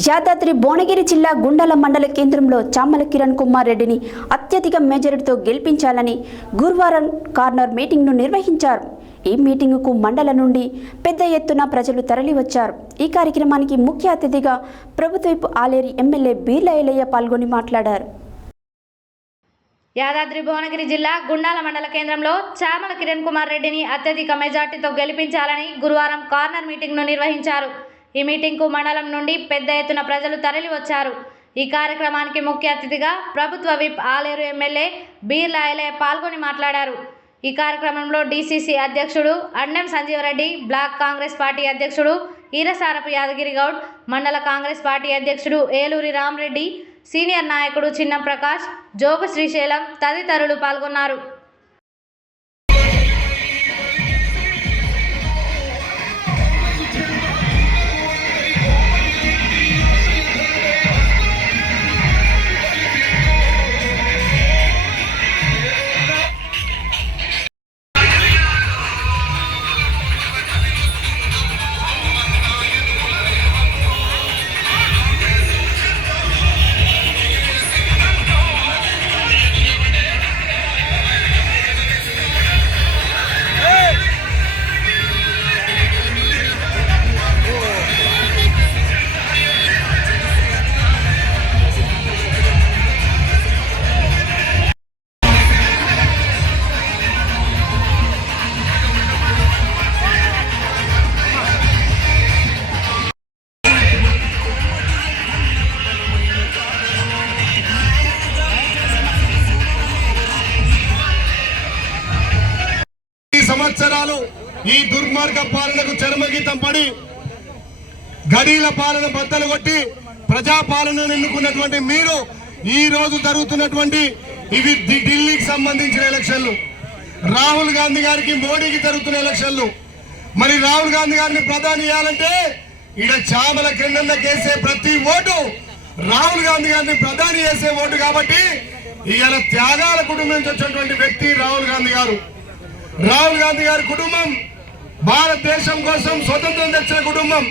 యాదాద్రి భువనగిరి జిల్లా గుండాల మండల కేంద్రంలో చామల కిరణ్ కుమార్ రెడ్డిని అత్యధిక మెజారిటీతో గెలిపించాలని గురువారం కార్నర్ మీటింగ్ను నిర్వహించారు. ఈ మీటింగుకు మండల నుండి పెద్ద ఎత్తున ప్రజలు తరలివచ్చారు. ఈ కార్యక్రమానికి ముఖ్య అతిథిగా ప్రభుత్వపు ఆలేరు ఎమ్మెల్యే బీర్ల ఐలయ్య పాల్గొని మాట్లాడారు. యాదాద్రి భువనగిరి జిల్లా గుండాల మండల కేంద్రంలో చామల కిరణ్ కుమార్ రెడ్డిని అత్యధిక మెజార్టీతో గెలిపించాలని గురువారం కార్నర్ మీటింగ్ను నిర్వహించారు. ఈ మీటింగ్కు మండలం నుండి పెద్ద ఎత్తున ప్రజలు తరలివచ్చారు. ఈ కార్యక్రమానికి ముఖ్య అతిథిగా ప్రభుత్వ విప్ ఆలేరు ఎమ్మెల్యే బీర్ల ఐలయ్య పాల్గొని మాట్లాడారు. ఈ కార్యక్రమంలో డీసీసీ అధ్యక్షుడు అన్నం సంజీవరెడ్డి, బ్లాక్ కాంగ్రెస్ పార్టీ అధ్యక్షుడు ఈరసారపు యాదగిరి గౌడ్, మండల కాంగ్రెస్ పార్టీ అధ్యక్షుడు ఏలూరి రామరెడ్డి, సీనియర్ నాయకుడు చిన్న ప్రకాష్, జోగు శ్రీశైలం తదితరులు పాల్గొన్నారు. సంవత్సరాలు ఈ దుర్మార్గ పాలనకు చర్మగీతం పడి గడీల పాలన బద్దలు కొట్టి ప్రజాపాలనను ఎన్నుకున్నటువంటి మీరు ఈ రోజు జరుగుతున్నటువంటి ఇవి ఢిల్లీకి సంబంధించిన ఎలక్షన్లు, రాహుల్ గాంధీ గారికి మోడీకి జరుగుతున్న ఎలక్షన్లు. మరి రాహుల్ గాంధీ గారిని ప్రధాని చేయాలంటే ఇక్కడ చామల కిరణ్ కేసే ప్రతి ఓటు రాహుల్ గాంధీ గారిని ప్రధాని చేసే ఓటు. కాబట్టి ఇవాళ త్యాగాల కుటుంబం నుంచి వచ్చినటువంటి వ్యక్తి రాహుల్ గాంధీ గారు. రాహుల్ గాంధీ గారి కుటుంబం భారతదేశం కోసం స్వతంత్రం తెచ్చిన కుటుంబం,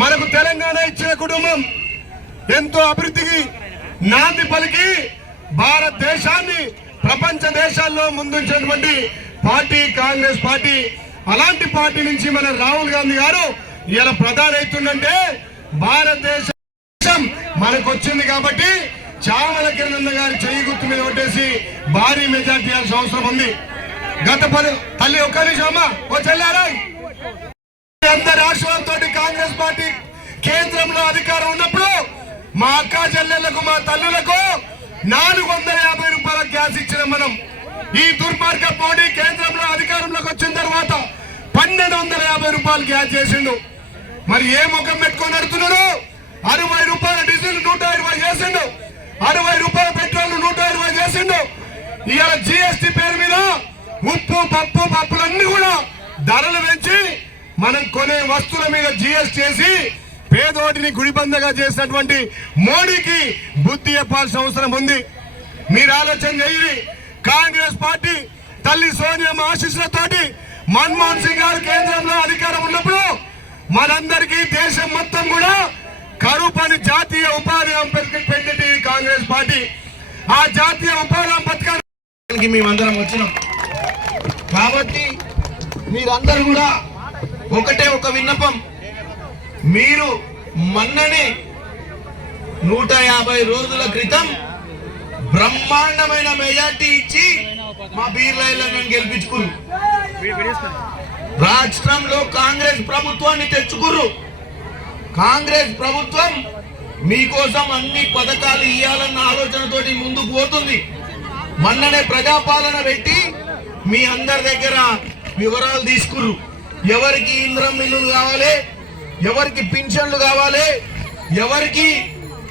మనకు తెలంగాణ ఇచ్చిన కుటుంబం, ఎంతో అభివృద్ధికి నాంది పలికి భారతదేశాన్ని ప్రపంచ దేశాల్లో ముందుంచినటువంటి పార్టీ కాంగ్రెస్ పార్టీ. అలాంటి పార్టీ నుంచి మన రాహుల్ గాంధీ గారు ఇలా ప్రధాని అవుతుందంటే భారతదేశం మనకు వచ్చింది. కాబట్టి చామల కిరణ్ గారి చెయ్యి గుర్తు మీద కొట్టేసి భారీ మెజార్టీ ఇవ్వాల్సిన అవసరం ఉంది. గత తల్లి ఒక్క నిమిషం అమ్మా ఓ చెల్లారా, అందరి రాష్ట్రాలతో కాంగ్రెస్ పార్టీ కేంద్రంలో అధికారం ఉన్నప్పుడు మా అక్క చెల్లెళ్లకు మా తల్లులకు 450 రూపాయల గ్యాస్ ఇచ్చిన మనం. ఈ దుర్మార్గ మోడీ కేంద్రంలో అధికారంలోకి వచ్చిన తర్వాత 1250 రూపాయలు గ్యాస్ చేసిండు. మరి ఏ ముఖం పెట్టుకొని నడుతున్నాడు? 60 రూపాయల డీజిల్ 120 చేసిండు, 60 రూపాయల పెట్రోల్ 120 చేసిండు. ఇవాళ జిఎస్టీ పేరు మీద ఉప్పు పప్పు పప్పులన్నీ కూడా ధరలు పెంచి మనం కొనే వస్తువుల మీద జిఎస్టీ చేసి పేదోటిని గుడిబందగా చేసినటువంటి మోడీకి బుద్ధి చెప్పాల్సిన అవసరం ఉంది. మీరు ఆలోచన చేయండి. కాంగ్రెస్ పార్టీ తల్లి సోనియా ఆశీస్సులతోటి మన్మోహన్ సింగ్ గారు కేంద్రంలో అధికారం ఉన్నప్పుడు మనందరికీ దేశం మొత్తం కూడా కరువు పని జాతీయ ఉపాధి పెట్టింది కాంగ్రెస్ పార్టీ. ఆ జాతీయ ఉపాధి పథకానికి మేమందరం వచ్చినాం. కాబట్టి మీరందరూ కూడా ఒకటే ఒక విన్నపం, మీరు మొన్ననే 150 రోజుల క్రితం బ్రహ్మాండమైన మెజార్టీ ఇచ్చి మా బీర్ల ఐలయ్యను గెలిపించుకురు. రాష్ట్రంలో కాంగ్రెస్ ప్రభుత్వాన్ని తెచ్చుకుర్రు. కాంగ్రెస్ ప్రభుత్వం మీకోసం అన్ని పథకాలు ఇవ్వాలన్న ఆలోచనతోటి ముందుకు పోతుంది. మొన్ననే ప్రజాపాలన పెట్టి మీ అందరి దగ్గర వివరాలు తీసుకుర్రు. ఎవరికి ఇంద్రం మిల్లులు కావాలి, ఎవరికి పింఛన్లు కావాలి, ఎవరికి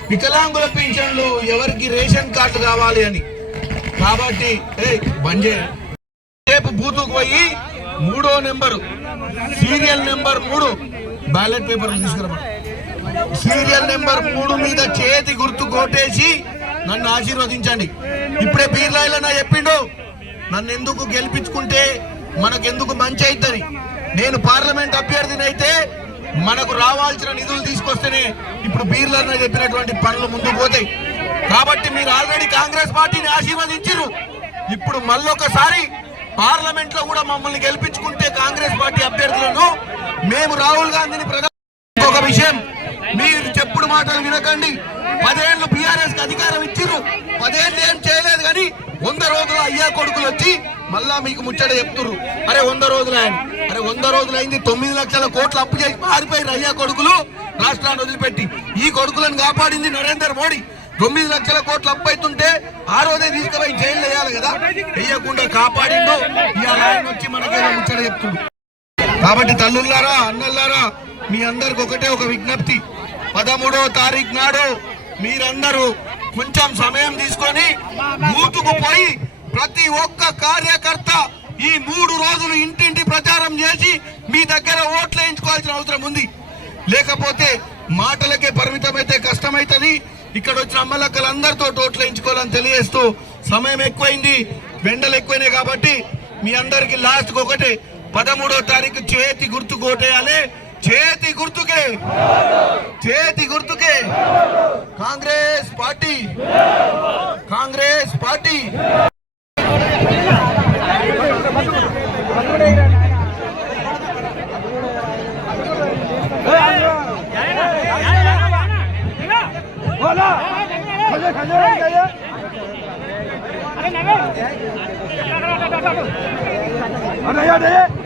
వికలాంగుల పింఛన్లు, ఎవరికి రేషన్ కార్డు కావాలి అని. కాబట్టి రేపు బూతుకు పోయి 3వ నెంబరు సీరియల్ నెంబర్ 3 బ్యాలెట్ పేపర్లు తీసుకురా. సీరియల్ నెంబర్ 3 మీద చేతి గుర్తు కొట్టేసి నన్ను ఆశీర్వదించండి. ఇప్పుడే బీర్ల ఐలయ్య చెప్పిండు, నన్ను ఎందుకు గెలిపించుకుంటే మనకెందుకు మంచి అవుతుంది. నేను పార్లమెంట్ అభ్యర్థిని అయితే మనకు రావాల్సిన నిధులు తీసుకొస్తేనే ఇప్పుడు బీర్లన్న చెప్పినటువంటి పనులు ముందుకు పోతాయి. కాబట్టి మీరు ఆల్రెడీ కాంగ్రెస్ పార్టీని ఆశీర్వదించారు. ఇప్పుడు మళ్ళొకసారి పార్లమెంట్ లో కూడా మమ్మల్ని గెలిపించుకుంటే కాంగ్రెస్ పార్టీ అభ్యర్థులను మేము రాహుల్ గాంధీని ఒక విషయం మీరు చెప్పుడు మాటలు వినకండి. 10 ఏళ్ళు బీఆర్ఎస్ కి అధికారం ఇచ్చిర్రు, 10 ఏళ్ళు ఏం చేయలేదు. కానీ 100 రోజులు అయ్యా కొడుకులు వచ్చి మళ్ళా మీకు ముచ్చట చెప్తుర్రు. అరే 100 రోజులు అయింది, అరే 100 రోజులు అయింది. 9 లక్షల కోట్లు అప్పు చేసి మారిపోయారు అయ్యా కొడుకులు రాష్ట్రాన్ని వదిలిపెట్టి. ఈ కొడుకులను కాపాడింది నరేంద్ర మోడీ. 9 లక్షల కోట్లు అప్పు అవుతుంటే ఆ రోజే తీసుకుపోయి జైలు వేయాలి కదా, వేయకుండా కాపాడిండు. ఇవాళ ఆయన వచ్చి మనకేదో ముచ్చట చెప్తుండు. కాబట్టి తల్లుల్లారా, అన్నల్లారా, మీ అందరికి ఒకటే ఒక విజ్ఞప్తి. 13వ తారీఖు నాడు మీరందరూ కొంచెం సమయం తీసుకొని బూతుకు పోయి ప్రతి ఒక్క కార్యకర్త ఈ 3 రోజులు ఇంటింటి ప్రచారం చేసి మీ దగ్గర ఓట్లు వేయించుకోవాల్సిన అవసరం ఉంది. లేకపోతే మాటలకే పరిమితమైతే కష్టమైతుంది. ఇక్కడ వచ్చిన అమ్మలక్కలందరితో ఓట్లు వేయించుకోవాలని తెలియజేస్తూ సమయం ఎక్కువైంది, వెండలు ఎక్కువైనాయి. కాబట్టి మీ అందరికి లాస్ట్ ఒకటే, 13వ తారీఖు చేతి గుర్తుకు ఓటేయాలి. చేతి గుర్తుకే, చేతి గుర్తుకే కాంగ్రెస్ పార్టీ, కాంగ్రెస్ పార్టీ. अरे